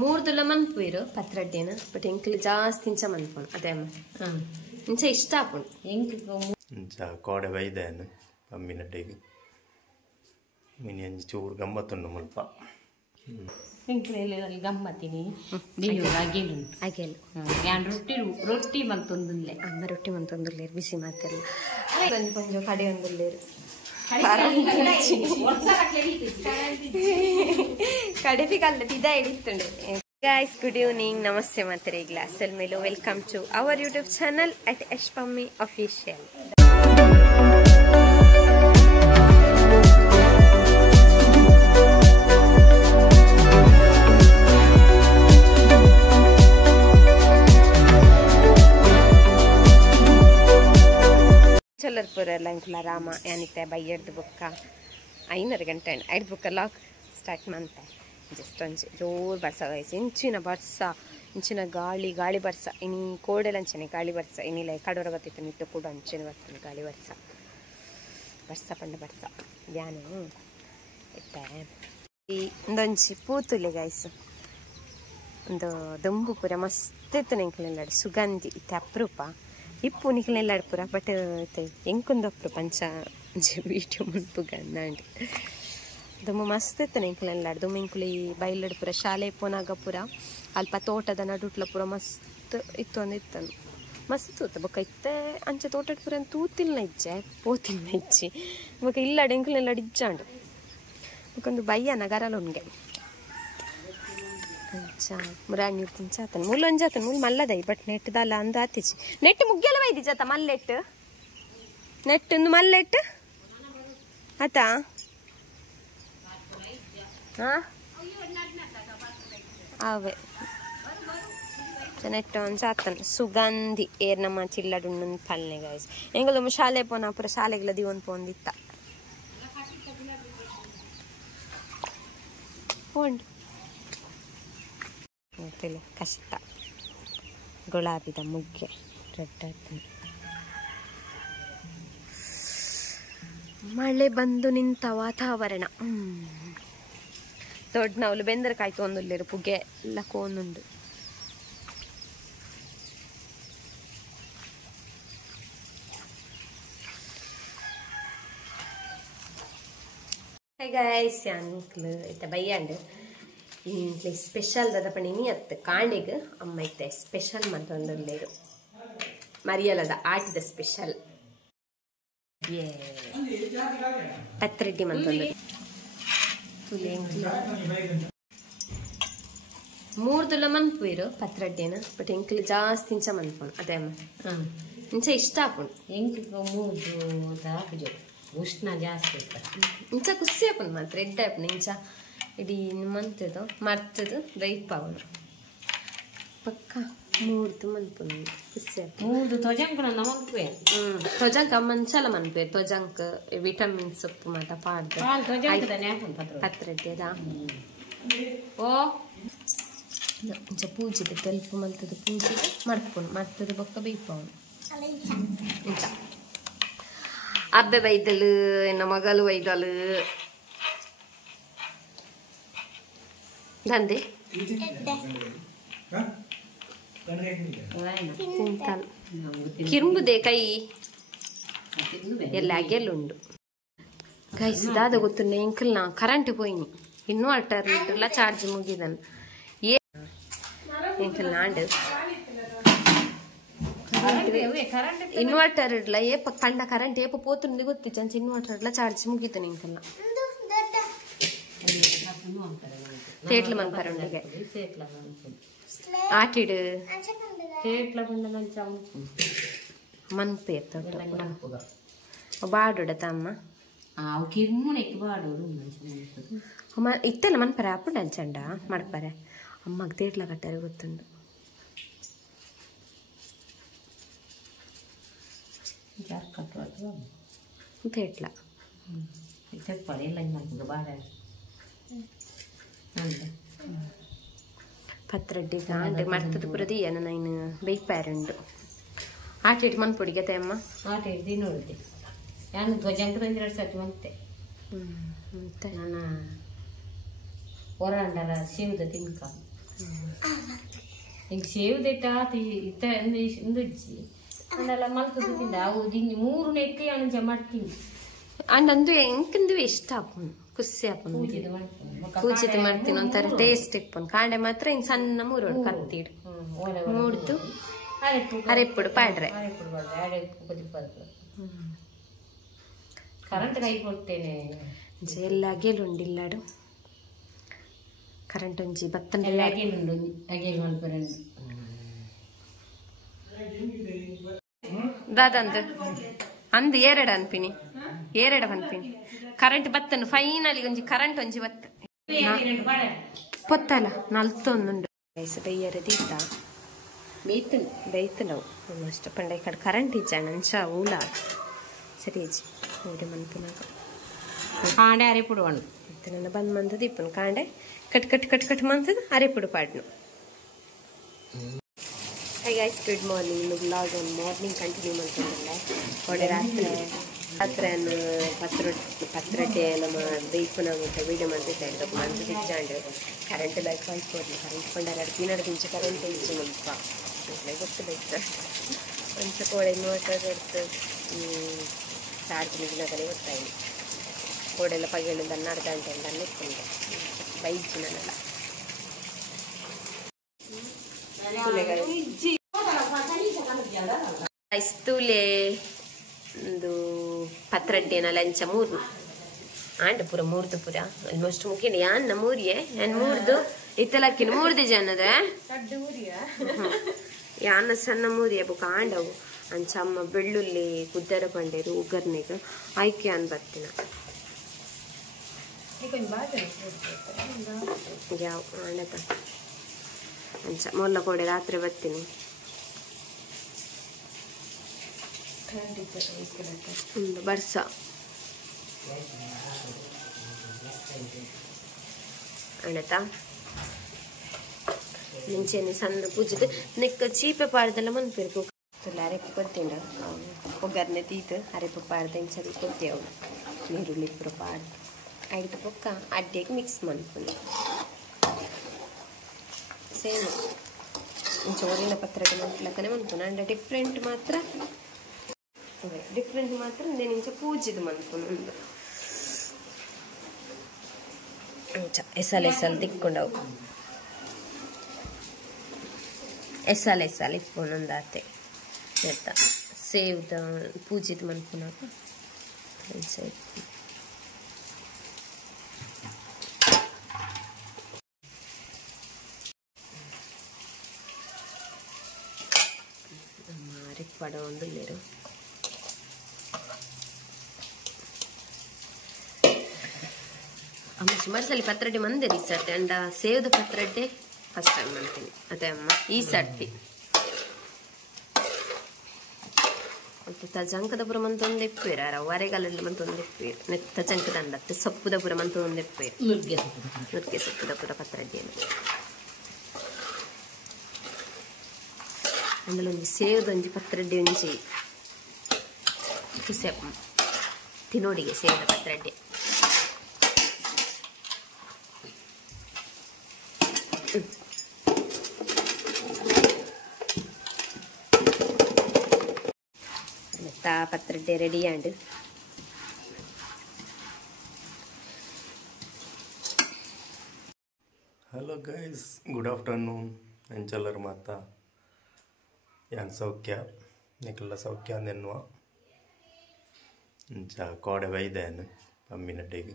ಮೂರ್ದುಲ ಮನ್ಪುಯಿರು ಪತ್ರಡ್ಡಿನ but ಎಂಕ್ಲು ಜಾಸ್ತಿ ಇಂಚ ಮನ್ಪುಣು ಅದೇ ಅಮ್ಮ ಇಂಚ ಇಷ್ಟ ಆಪುಂಡು ಇಂಚ ಕೋಡೆ ಬೈದೇನು ಪಮ್ಮಿನಡ್ಡಿಗೆ ಮಿನಿ ಅಂಚಿ ಚೂರು ಗಮ್ಮತ್ತುಂಡು ಮುಲ್ಪ ಗಮ್ಮತ್ತಿನಿ ಅಗೆಲ್ ರೊಟ್ಟಿ ಮಂತೊಂದುಲ್ಲೆ ಅಮ್ಮ ರೊಟ್ಟಿ ಮಂತೊಂದುಲ್ಲೇರು ಬಿಸಿ ಮಾತೆಲ್ಲ ಕೊಂಚ ಕಡೆ ಒಂದುಲ್ಲೇರು ಕಡೆಪಿ ಕಲ್ಲು ಪಿದ ಹಿಡಿತುಂಡು ಗೈಸ್ ಗುಡ್ ಈವ್ನಿಂಗ್ ನಮಸ್ತೆ ಮಾತ್ರೆ ಗ್ಲಾಸ್ ಅಲ್ಲಿ ಮೇಲೂ welcome to our YouTube channel at ಯಶ್ಪಮ್ಮಿ ಅಫಿಷಿಯಲ್ ಚಲರ್ಪುರ ಲಂಕಲ ರಾಮ ಏನಿತ್ತೆ ಬೈಯಡ್ದು ಬುಕ್ಕ 5:30 ಗಂಟೆ ಐದು ಬುಕ್ಕ ಲಾಕ್ ಸ್ಟಾರ್ಟ್ ಮಾಡ್ತೆ ಜಸ್ಟ್ ಒಂಚೆ ಜೋರು ಬರ್ಸ ಗೈಸ್ ಇಂಚಿನ ಬರ್ಸ ಇಂಚಿನ ಗಾಳಿ ಬರ್ಸ ಇನಿ ಕೋಡೆಲಂಚನೆ ಗಾಳಿ ಬರ್ಸ ಇನ್ನಿಲ್ಲ ಕಡೋರ ಗೊತ್ತಿತ್ತು ನಿಟ್ಟು ಕೂಡ ಅಂಚೆನೆ ಬರ್ತಾನೆ ಗಾಳಿ ಬರ್ಸ ಪಂಡ ಬರ್ಸ ಧ್ಯಾನ ಇತ್ತೆ ಈ ಒಂದೊಂಚಿ ಪೂತುಲೆ ಗೈಸ್ ಒಂದು ದುಂಬು ಪೂರ ಮಸ್ತ್ ಇತ್ತು ನೆಂಕಲೆಲ್ಲ ಸುಗಂಧಿ ಇತ್ತೆ ಅಪರೂಪ ಇಪ್ಪು ನಿಖಲೆಲ್ಲ ಪೂರ ಬಟ್ ಎಂಕೊಂದು ಅಪ್ರು ಪಂಚ ವೀಡಿಯೋ ಮುನ್ಪುಗ ಅಂದಾಂಡು ದುಮ್ಮು ಮಸ್ತ್ ಇತ್ತು ನೆಂಕಲೆಲ್ಲ ದುಮ್ಮು ಇಂಕುಲಿ ಬೈಲಡ್ ಪೂರ ಶಾಲೆ ಪೋನಾಗ ಪೂರ ಅಲ್ಪ ತೋಟದ ನಡುಟ್ಲ ಪೂರ ಮಸ್ತ್ ಇತ್ತು ಅಂದಿತ್ತನು ಮಸ್ತ್ ಇತ್ತು ಬೊಕ್ಕ ಇತ್ತೆ ಅಂಚೆ ತೋಟದ ಪೂರ ತೂತಿಲ್ನ ಇಜ್ಜೆ ಪೋತಿಲ್ನ ಇಜ್ಜಿ ಬೊಕ್ಕ ಇಲ್ಲ ಎಂಕಲೆಲ್ಲ ಇಜ್ಜಾಂಡು ಬೊಕ್ಕೊಂದು ಬಯ್ಯ ನಗರಲ್ಲ ಉನ್ಗೆ अच्छा मुरानी तिंचातन मूल अंजातन मूल मल्लदई बट नेट दाला अंद आतिची नेट मुग्गेला वैदी जात मल्लेट नेट ಒಂದು ಮಲ್ಲೆಟ್ ಆತಾ ಹಾ ಆವೆ ನೆಟ್ ಒಂಚಾತನ್ ಸುಗಂಧಿ ಏರ್ ನಮ್ಮ ಚಿಲ್ಲಡುಣ್ಣನ್ ಪಲ್ನೆ ಗೈಸ್ ಎಂಗಲು ಶಾಲೆ ಪೋನ ಪುರ ಶಾಲೆಗಳ ದಿವನ್ ಪೋಂದಿತ್ತ ಪೋಂಡ್ ಕಷ್ಟ ಗುಲಾಬಿದ ಮುಗ್ಗೆ ರೆಡ್ ಮಳೆ ಬಂದು ನಿಂತ ವಾತಾವರಣ ದೊಡ್ಡ ನಾವಲು ಬೆಂದರಕಾಯಿ ತೊಂದುಲ್ಲೇರು ಪುಗೆ ಎಲ್ಲ ಕೋನುಂಡು Hi guys, ಯಾನ್ಕ್ಲು ಇತ್ತ ಬಯ್ಯಾಂಡು ಇಂಟ್ಲಿ ಸ್ಪೆಷಲ್ ದದ ಪಣಿನಿ ಅತ್ತ ಕಾಂಡೆಗ್ ಅಮ್ಮ ಇತ್ತೆ ಸ್ಪೆಷಲ್ ಮಂತೊಂದುಲ್ಲೇರು ಮರಿಯಲದ ಆಟಿದ ಸ್ಪೆಷಲ್ ಪತ್ರೆಡ್ಡಿ ಮಂತೊಂದು ಮೂರ್ದುಲ ಮನ್ಪುಯಿರು ಪತ್ರಡ್ಡಿನ ಬಟ್ ಎಂಕ್ಲು ಜಾಸ್ತಿ ಇಂಚ ಮನ್ಪುಣು ಅದೇ ಅಮ್ಮ ಇಂಚ ಇಷ್ಟ ಆಪುಂಡು ಎಂಕ್ಲು ಮೂರು ಉಷ್ಣ ಜಾಸ್ತಿ ಇಂಚ ಖುಷಿ ಆಪುಂಡು ಮಾತ್ರ ರೆಡ್ ಆಪುಂಡು ಇಂಚ ಇಡೀ ಮಂತದು ಮರ್ತದು ದೈಪ ಅವನು ಪಕ್ಕ ಮೂರ್ದು ಮನ್ಪುನು ಖುಷಿ ಮೂರ್ದು ತೊಜಂಕ ಮನ್ಪುವೆ ತೊಜಂಕ ಮಂಚಲ ಮನ್ಪುವೆ ತೊಜಂಕ ವಿಟಮಿನ್ ಸೊಪ್ಪು ಮಾತ ಪಾಡ್ದು ಪತ್ರಡ್ಡಿ ಅದಾ ಓ ಇಂಚ ಪೂಜೆದು ತೆಲ್ಪು ಮಲ್ತದ ಪೂಜೆಗೆ ಮರ್ಪುನು ಮರ್ತದ ಬೊಕ್ಕ ಬೈಪ ಅವನು ಇಂಚ ಅಬ್ಬೆ ಬೈದಲು ಇನ್ನು ಮಗಲು ಬೈದಲು ದಂದೆ ಕಿರುಂಬುದೆ ಕೈ ಎಲ್ಲ ಅಗೆಲ್ಲುಂಡು ಗೈಸಿದಾದ ಗೊತ್ತುಂಡು ಎಂಕಲ್ ನಾ ಕರೆಂಟ್ ಪೋಯಿನಿ ಇನ್ವರ್ಟರ್ ಇಟ್ಟಲ್ಲ ಚಾರ್ಜ್ ಮುಗಿದನು ಎಂಕಲ್ ನಾಂಡು ಇನ್ವರ್ಟರ್ ಇಡ್ಲ ಏಪ ಕಂಡ ಕರೆಂಟ್ ಏಪ ಪೋತುಂಡು ಗೊತ್ತಿಚ್ಚ ಅಂಚ ಇನ್ವರ್ಟರ್ ಇಡ್ಲ ಚಾರ್ಜ್ ಮುಗಿತಾನೆ ಎಂಕಲ್ನ ತೇಟ್ಲು ಮನ್ಪರುಂಡಿಗೆ ಆಟಿಡು ಮನ್ಪೆ ಬಾಡುಡ ತಮ್ಮ ಇತ್ತೆಲ್ಲ ಮನ್ಪರೆ ಅಪ್ಪುಂಡು ಅಂಚಂಡ ಮಡ್ಪರೆ ಅಮ್ಮಗ್ ತೇಟ್ಲ ಕಟ್ಟರೆ ಗೊತ್ತುಂಡು ತೇಟ್ಲ ಪತ್ರಡ್ಡಿ ಆಂಡೆ ಮರ್ತದ ಪುರದಿ ನಾನು ಬೈಪಾರುಂಡು ಆಟಿಟ್ಟು ಮನ್ಪೊಡಿಗೆ ಅಮ್ಮ ಆಟಿಟ್ಟು ನೋಡಿದೆ ನಾನು ಧ್ವಜಂಕ 2 ಸತಿ ಮತ್ತೆ ನಾನು ಹೊರಾಂಡರ ಶಿವದ ತಿನ್ಕ ಈಗ ಸೇವ್ದೆಟ್ಟ ಇತ್ತ ಇಂದೊಜ್ಜಿ ಅಂದೆಲ್ಲ ಮಲ್ಕುತ್ತಿಂದ ಅವು ದಿಂಗಿ 3 ನೆಕ್ಕೆ ಅಣಜ ಮಾಡ್ತೀನಿ ಅಂದಂದು ಎಂಕಂದು ಇಷ್ಟ ಆಪುನು ಕುಸ್ಸಿ ಆಪುನು ಪೂಜಿತ ಮಾಡ್ತೀನಿ ಒಂಥರ ಟೇಸ್ಟ್ ಇಪ್ಪುನು ಕಾಂಡೆ ಮಾತ್ರ ಇನ್ ಸಣ್ಣ ಮೂರೋಡು ಕತ್ತಿಡು ಮೂಡ್ದು ಅರೆಪ್ಪುಡು ಪಾಡ್ರೆ ಕರೆಂಟ್ ಕೈ ಕೊಡ್ತೇನೆ ಎಲ್ಲ ಅಗೇಲುಂಡಿಲ್ಲಾಡು ಕರೆಂಟ್ ಒಂಜಿ ಬತ್ತಂಡ ಅಗೇಲುಂಡು ಅಗೇಲ್ ಮಲ್ಪರೆ ದಾದಂದು ಅಂದು ಏರಡ ಅನ್ಪಿನಿ ಏರಡ ಅನ್ಪಿನಿ ಕರೆಂಟ್ ಬತ್ತನು ಫೈನಲಿ ಒಂಜಿ ಕರೆಂಟ್ ಒಂಜಿ ಬತ್ತ ಪೊತ್ತಲ ನಲ್ತೊಂದುಂಡು ಬೈಯರ ದೀತ ಬೈತು ನಾವು ಅಷ್ಟ ಪಂಡ ಈ ಕಡೆ ಕರೆಂಟ್ ಇಜ್ಜಾಣ ಅಂಚ ಊಲ ಸರಿ ಇಜ್ಜಿ ನೋಡಿ ಮನ್ಪುನಾಗ ಕಾಂಡೆ ಅರೆಪುಡು ಅಣ್ಣ ನನ್ನ ಬಂದ್ ಮಂತದ ಇಪ್ಪನು ಕಾಂಡೆ ಕಟ್ ಕಟ್ ಕಟ್ ಕಟ್ ಮಂತದ ಅರೆಪುಡು ಪಾಡ್ನು Hi guys, good morning. The vlog on morning continue ಮಾಡ್ಕೊಂಡಲ್ಲ ಒಳ್ಳೆ ರಾತ್ರಿ ಪತ್ರಟೆ ನಮ್ಮ ದೀಪನ ಮತ್ತೆ ವೀಡಿಯೋ ಮಾಡ್ತಾ ಇದ್ದ ಮಂತ್ ಸಿಕ್ಕಾಂಡು ಕರೆಂಟ್ ಲೈಫ್ ಆಯ್ತು ಕರೆಂಟ್ ಕೊಂಡಾರ ಅಡ್ದಿನಾಡು ದಿಂಚ ಕರೆಂಟ್ ಇಚ್ಚು ಮಲ್ಪ ಗೊತ್ತು ಬೈತ ಒಂಚ ಕೋಡೆ ಇನ್ವರ್ಟರ್ ಇರ್ತು ಚಾರ್ಜ್ ಕಡೆ ಗೊತ್ತಾಯಿಲ್ಲ ಕೋಡೆಲ್ಲ ಪಗೆಳಿಂದ 12 ಗಂಟೆಯಿಂದ ಅನ್ನಿಸ್ಕೊಂಡೆ ಬೈಜಿ ನಾನೆಲ್ಲ ತುಲೆ ಒಂದು ಪತ್ರಡ್ಡಿನ ಲಂಚ 3 ಆಂಡ ಪೂರ 3 ಪೂರ ಆಲ್ಮೋಸ್ಟ್ ಮುಖಿನ ಯಾನ್ನ ಮೂರಿಯೇ ನಾನು 3 ಇತ್ತಲಕ್ಕಿನ 3 ಜನದ ಯಾನ್ನ ಸಣ್ಣ ಮೂರಿಯ ಬುಕ್ ಆಂಡವು ಅಂಚಮ್ಮ ಬೆಳ್ಳುಳ್ಳಿ ಕುದ್ದರ ಬಂಡೇರು ಉಗರ್ನಿಗ ಆಯ್ಕೆ ಅನ್ ಬರ್ತೀನ ಯಾವ ಆಂಡತ ಅಂಚ ಮೊಲ್ಲ ಕೊಡೆ ರಾತ್ರಿ ಬರ್ತೀನಿ ಬರ್ಸ ಅಣತಾ ಮುಂಚೆನೆ ಸಣ್ಣ ಪೂಜೆದು ನೆಕ್ಕ ಚೀಪೆ ಪಾಡ್ದೆಲ್ಲ ಮನ್ಪಿರ್ಕು ಅರೆಪ್ಪು ಕೊಡ್ತೀಂಡ ಒಗ್ಗರ್ನೆ ತೀತು ಅರೆಪ್ಪು ಪಾಡ್ದೆ ಇನ್ಸರಿ ಕೊಡ್ತೇವೆ ನೀರುಳ್ಳಿ ಪುರ ಪಾಡ್ದು ಐದು ಪಕ್ಕ ಅಡ್ಡೆಗೆ ಮಿಕ್ಸ್ ಮಾಡ್ಕೊಂಡು ಸೇಮ್ ಚೋರಿನ ಪತ್ರಕ್ಕೆ ಮಂತ್ಲಕ್ಕನೆ ಮನ್ಪುನು ಅಂಡ ಡಿಫ್ರೆಂಟ್ ಮಾತ್ರ నేను ఇంచ పూజిది అనుకున్నాను ಒಂದು ಎಸಲ್ ತಿಕ್ಕೊಂಡವು ಎಸಲ್ ಇಪ್ಪೊಂದಾತೆ ಎತ್ತ ಸೇವ್ದ ಪೂಜಿದ ಮನ್ಪುನಾಗ ಮಾರಿ ಪಡ ಒಂದು ಲೇರು ಅಮ್ಮ ಸುಮಾರು ಸಲ ಪತ್ರೊಡೆ ಮಂದಿರಿ ಈ ಸರ್ತಿ ಅಂಡ ಸೇವ್ದ ಪತ್ರೊಡೆ ಫಸ್ಟ್ ಟೈಮ್ ಮಾಡ್ತೀನಿ ಅದೇ ಅಮ್ಮ ಈ ಸರ್ತಿ ಮತ್ತೆ ತಜಂಕದ ಪುರ ಮಂತೊಂದು ಎಪ್ಪೇರ ವರೆಗಾಲಲ್ಲಿ ಮಂತೊಂದು ಎಪ್ಪೇರು ನೆತ್ತ ತಜಂಕದ ಅಂದತ್ತೆ ಸೊಪ್ಪುದ ಪುರ ಮಂತೊಂದು ಎಪ್ಪೇರು ನುಗ್ಗೆ ಸೊಪ್ಪುದ ಪುರ ಪತ್ರೊಡೆ అందులో ಸೇವ್ದ ಒಂಜಿ ಪತ್ರೊಡೆ ಒಂಜಿ ತಿನ್ನೋಡಿಗೆ ಸೇವ್ದ ಪತ್ರೊಡೆ പത്രട്ടെ റെഡിയാണ്ട് ಹಲೋ ಗೈಸ್ ಗುಡ್ ಆಫ್ಟರ್ನೂನ್ ಎಂಚಲ್ಲರು ಮಾತಾ ಯಾನ್ ಸೌಖ್ಯ ನಿಕ್ಕೆಲ್ಲ ಸೌಖ್ಯ ಅಂದೆನ್ನುವ ಇಂಚ ಕೋಡೆ ಬೈದೇನು ಪಮ್ಮಿನಡ್ಡೆಗೆ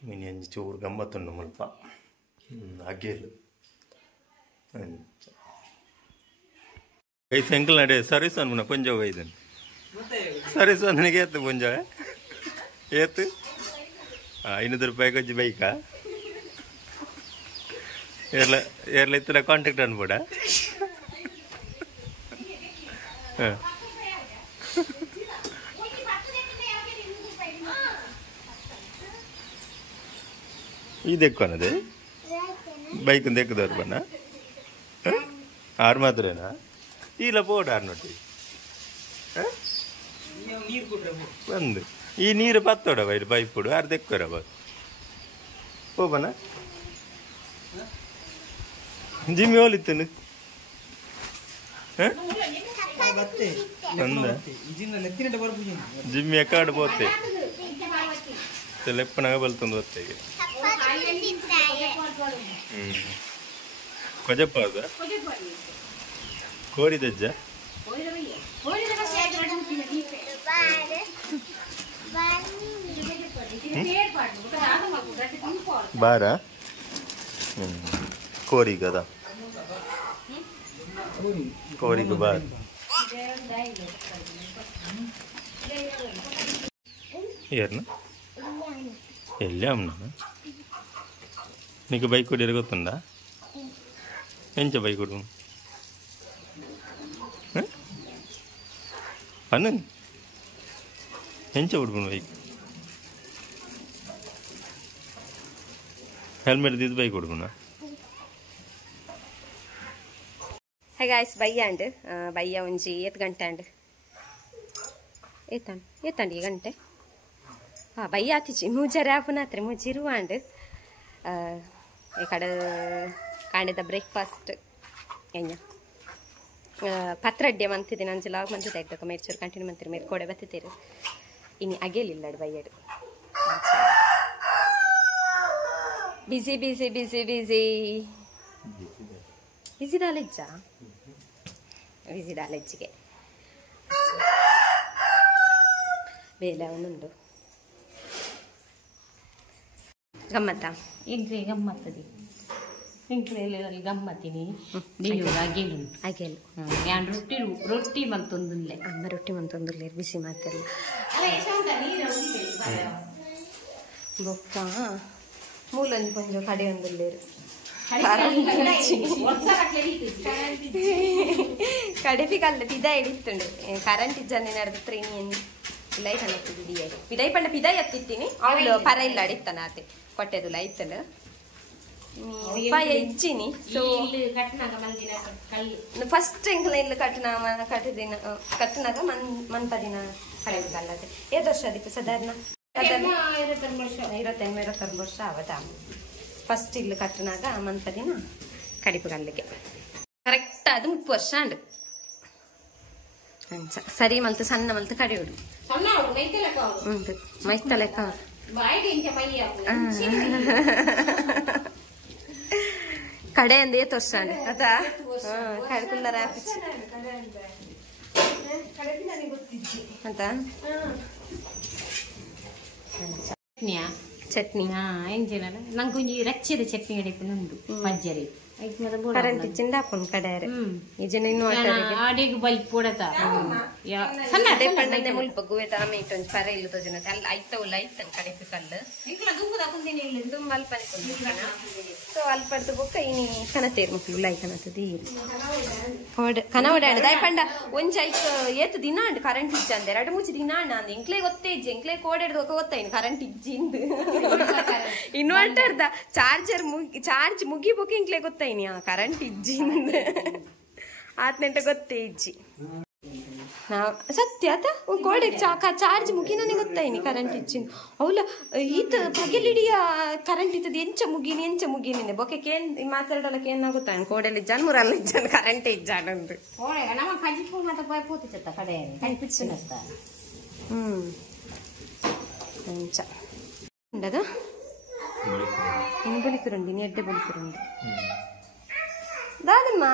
ಮಿನಿ ಅಂಚಿ ಚೂರು ಗಮ್ಮತ್ತುಂಡು ಮುಲ್ಪ ಅಗೇಲು ಗೈಸ್ ಎಂಕಲ್ ನಡೆ ಸರ್ವಿಸ್ ಅನ್ಮುನ ಪುಂಜ ಹೋಯ್ದನು ಸರ್ವಿಸ್ ನನಗೆ ಏತು ಪುಂಜ ಏತು 500 ರೂಪಾಯಿ ಕೊಜ್ಜಿ ಬೈಕಾ ಏರ್ಲ ಇತ್ತಿನ ಕಾಂಟ್ಯಾಕ್ಟ್ ಅನ್ಬೋಡ ಇದೆಕ್ಕೋನದೆ ಬೈಕ್ ದೆಕ್ಕದವ್ರು ಬಣ್ಣ ಆರು ಮಾತ್ರನಾ ಇಲ್ಲ ಪೋಡ ಆರ್ನೊಟ್ಟಿ ಬಂದು ಈ ನೀರು ಪತ್ತೋಡ ಬೈರು ಪೈಪ್ ಕೊಡು ಆರು ದೆಕ್ಕೋರ ಬಸ್ ಹೋಬನ ಜಿಮ್ಮಿ ಹೋಲಿತ್ತು ಜಿಮ್ಮಿ ಎಕ್ಕಾಡು పోతే తెల్లెప్పనగా వెళ్తుంది వస్తాయి కొజపాదా కోడి తెజ్జ బారా కోరి కదా కోరికి బార్ ఏర్నా వెళ్ళాం నీకు బైక్ కూడా ఎరగొస్తుందా ఎంచ బైక్ కూడా పన్ను ఎంచ ఉడుకును బైక్ ಹೆಲ್ಮೆಟ್ ದಿದ್ದು ಬೈಕ್ ಹುಡುಗನ ಹೇ ಗಾಯ್ಸ್ ಬಯ್ಯ ಅಂಡ್ ಬಯ್ಯ ಒಂಜಿ 8 ಗಂಟೆ ಅಂಡ್ ಏತಂಡ್ ಈ ಗಂಟೆ ಬಯ್ಯ ಆತಿಜಿ ಮೂಜರ ಆಪುನಾತ್ರೆ ಮುಜಿರುವ ಅಂಡ್ ಈ ಕಡೆ ಕಾಂಡಿದ ಬ್ರೇಕ್ಫಾಸ್ಟ್ ಎಂಜ ಪತ್ರಡ್ಡೆ ಮಂತಿದೆ ನಂಜಿ ಲಾಗ್ ಮಂತಿದೆ ಇದ್ದಕ ಮೇರ್ಚೂರು ಕಂಟಿನ್ಯೂ ಮಂತಿರಿ ಮೇರ್ ಕೋಡೆ ಬತ್ತಿದ್ದೀರಿ ಇನ್ನು ಅಗೇಲಿಲ್ಲ ಬಯ್ಯಡು ಬಿಸಿ ಬಿಸಿ ಬಿಸಿ ಬಿಸಿ ಬಿಸಿ ದಾಲೆಜ್ಜ ಬಿಸಿ ದಾಲೆಜ್ಜಿಗೆ ಬೇಲೆ ಅವನುಂಡು ಗಮ್ಮತ್ತ ಎಂಕ್ರೆ ಗಮ್ಮತ್ತದಿ ಎಂಕ್ರೆಯಲ್ಲಿ ಗಮ್ಮತ್ತಿನಿ ದೇವ್ರ ಅಗೇಲುಂಟು ಅಗೇಲು ಯಾನ್ ರೊಟ್ಟಿ ಮಂತೊಂದುಲ್ಲೆ ಅಮ್ಮ ರೊಟ್ಟಿ ಮಂತೊಂದುಲ್ಲೆ ಬಿಸಿ ಮಾತೆಲ್ಲ ಬೊಕ್ಕ ಮೂಲೊಂದು ಕೊಂಚ ಕಡೆ ಒಂದುಲ್ಲೇರು ಕಡೆಪಿ ಕಲ್ಲ ಪಿದ ಎಡಿತ್ತುಂಡು ಕರೆಂಟ್ ಇಜ್ಜನೆ ನಡೆದ್ರೆ ನೀನು ಪಿದೈ ಕಣ್ಣಕ್ಕೆ ಬಿಡಿಯಾಗಿ ಪಿದೈ ಪಂಡ ಪಿದೈ ಎತ್ತಿತ್ತೀನಿ ಅವಳು ಪರ ಇಲ್ಲ ಅಡಿತಾನ ಆತೆ ಕೊಟ್ಟೆದು ಲೈತಲ್ಲ ಉಪಾಯ ಇಚ್ಚಿನಿ ಸೊ ಫಸ್ಟ್ ಎಂಕ್ಲ ಇಲ್ಲ ಕಟ್ಟಿನಾಗ ಮನ್ಪದಿನ ಕಳೆದು ಕಲ್ಲದೆ ಏದು ವರ್ಷ ಅದಕ್ಕೆ ಸಾಧಾರಣ 21 ವರ್ಷ ಅವದ ಫಸ್ಟ್ ಇಲ್ಲಿ ಕಟ್ಟಿನಾಗ ಮಂತದಿನ ಕಡಿಪು ಕಲ್ಲಿಗೆ ಕರೆಕ್ಟ್ ಅದು 30 ವರ್ಷ ಅಂಡ್ ಸರಿ ಮಲ್ತು ಸಣ್ಣ ಮಲ್ತು ಕಡಿಯುಡು ಉಂಟು ಮೈತ ಲೆಕ್ಕ ಕಡೆ ಅಂದೇ ವರ್ಷ ಅಂಡ್ ಅದಾ ಕಡ್ಕುಲ್ಲರ ಅಂತ ಚಟ್ನಿ ಎಂಜಿನ ನಂಗೆ ಒಂಜಿ ರಚ್ಚದ ಚಟ್ನಿ ಎಡಿಪುನುಂಡು ಮಜ್ಜರಿ ಕರೆಂಟ್ ಇಚ್ಚಿಂದ ಹಾಕೊಂಡು ಕಡೆಯರೆ ಈಜಿನ ಆಡಿಗೆ ಬಲ್ಪ್ ಪೂಡತ ಸಣ್ಣ ಪಂಡಂದೆ ಮುಲ್ಪ ಗುವೆತ ಆಮೇಲೆ ಒಂಜಿ ಪರ ಇಲ್ಲ ತೋಜನ ಅಲ್ಲ ಐತವಲ್ಲ ಐತನ್ ಕಡೆಪಿ ಕಲ್ಲು ತುಂಬ ಅಲ್ಪ ಸೊ ಅಲ್ಪಡ್ದು ಬೊಕ್ಕ ಇನಿ ಕನತೇರು ಮುಕ್ಲು ಲೈ ಕನತದಿ ಕನವಡ ದಾಯ್ ಪಂಡ ಒಂಜಿ ಐಕ್ ಏತು ದಿನ ಅಂಡ್ ಕರೆಂಟ್ ಇಜ್ಜಂದೆ 2-3 ದಿನ ಅಣ್ಣ ಅಂದ ಎಂಕ್ಲೆ ಗೊತ್ತೇ ಇಜ್ಜಿ ಎಂಕ್ಲೆ ಕೋಡೆಡ್ದು ಗೊತ್ತಾಯಿನ ಕರೆಂಟ್ ಇಜ್ಜಿಂದು ಇನ್ವರ್ಟರ್ದ ಚಾರ್ಜ್ ಮುಗಿ ಬೊಕ್ಕ ಎಂಕ್ಲೆ ಗೊತ್ತಾಯಿನಿ ಕರೆಂಟ್ ಇಜ್ಜಿಂದ ಆತ್ನೆಂಟ ಗೊತ್ತೇ ಇಜ್ಜಿ ಸತ್ಯ ಆತ ಕೋಡೆ ಚಾರ್ಜ್ ಮುಗಿನೇ ಗೊತ್ತಾಯಿನಿ ಕರೆಂಟ್ ಇಚ್ಚಿನ ಅವಲ ಈತ ಪಗೆಲಿಡಿಯ ಕರೆಂಟ್ ಇತ್ತದ ಎಂಚ ಮುಗಿನಿ ಬೊಕ್ಕೆ ಕೇನ್ ಮಾತಾಡಲ್ಲ ಕೇನ್ ಗೊತ್ತಾಯಿನ ಕೋಡೆಲಿ ಇಜ್ಜಾನ್ ಮುರಲ್ಲ ಇಜ್ಜಾನ್ ಕರೆಂಟ್ ಇಜ್ಜಾನಂದು ನಮ್ಮ ಕಜಿಪು ಮಾತ ಬಾಯ್ ಪೋತಿಚತ್ತ ಕಡೆ ಕಜಿಪಿಚ್ಚನತ್ತ ಎಂಚ ಉಂಡದ ಇನ್ನು ಬುಳಿಕುರುಂಡಿ ಎಡ್ಡೆ ಬುಳಿಕುರುಂಡಿ ದಾದಮ್ಮ